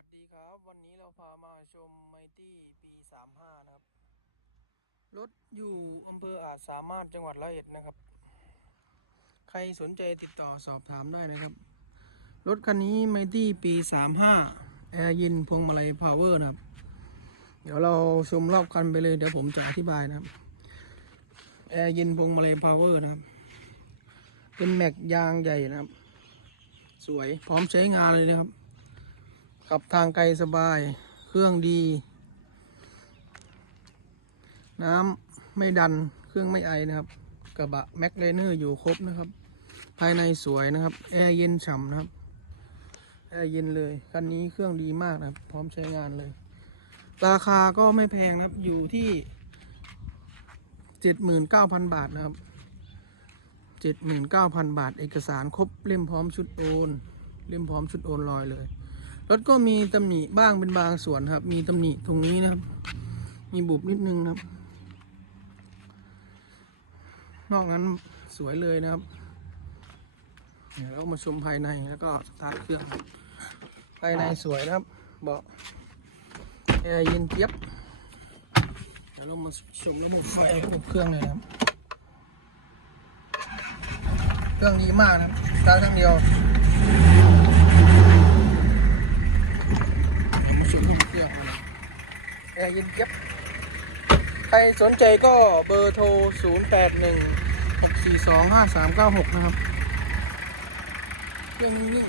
วัสดีครับ วันนี้เราพามาชมไมตี้ปี35นะครับ รถอยู่อำเภออาจสามารถจังหวัดร้อยเอ็ดนะครับ ใครสนใจติดต่อสอบถามได้นะครับ รถคันนี้ไมตี้ปี35แอร์ย็นพวงมาลัยพาวเวอร์นะครับ เดี๋ยวเราชมรอบคันไปเลยเดี๋ยวผมจะอธิบายนะครับ แอร์ย็นพวงมาลัยพาวเวอร์นะครับ เป็นแม็กยางใหญ่นะครับ สวยพร้อมใช้งานเลยนะครับ ขับทางไกลสบาย เครื่องดี น้ำไม่ดัน เครื่องไม่ไอนะครับ กระบะแม็กเลเนอร์อยู่ครบนะครับ ภายในสวยนะครับ แอร์เย็นฉ่ำนะครับ แอร์เย็นเลย คันนี้เครื่องดีมากนะครับ พร้อมใช้งานเลย ราคาก็ไม่แพงนะครับ อยู่ที่เจ็ดหมื่นเก้าพันบาทนะครับเจ็ดหมื่นเก้าพันบาท เอกสารครบเล่มพร้อมชุดโอน เล่มพร้อมชุดโอนลอยเลย รถก็มีตำหนิบ้างเป็นบางส่วนครับ มีตำหนิตรงนี้นะครับ มีบุบนิดนึงนะครับ นอกนั้นสวยเลยนะครับเดี๋ยวเรามาชมภายในแล้วก็สตาร์ทเครื่อง ภายในสวยนะครับ เบาะแอร์เย็นเจี๊ยบ เดี๋ยวเรามาชมระบบไฟระบบเครื่องเลยนะครับ เครื่องดีมากนะครับสตาร์ทครั้งเดียว ผมสูงเครื่องมาเลย แอร์เย็นเจี๊ยบใครสนใจก็เบอร์โทร 0 8 1 6 4 2 5 3 9 6 นะครับ เครื่องนี้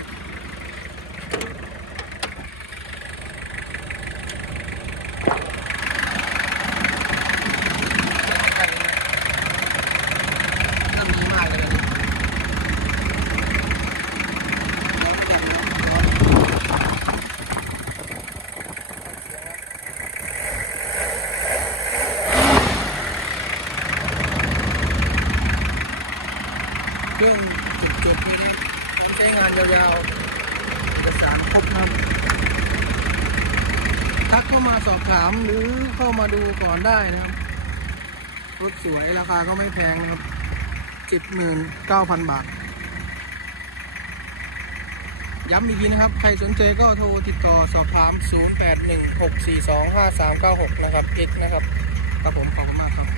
เครื่องดีมากเลยนะร้อนจังนะร้อน เครื่องจุดๆนี้ใช้งานยาวๆเอกสารครบนะครับทักเข้ามาสอบถามหรือเข้ามาดูก่อนได้นะครับรถสวยราคาก็ไม่แพงครับเจ็ดหมื่นเก้าพันบาท ย้ำอีกทีนะครับ ใครสนใจก็โทรติดต่อสอบถาม 0816425396 นะครับ X นะครับ ครับผม ขอบคุณมากครับ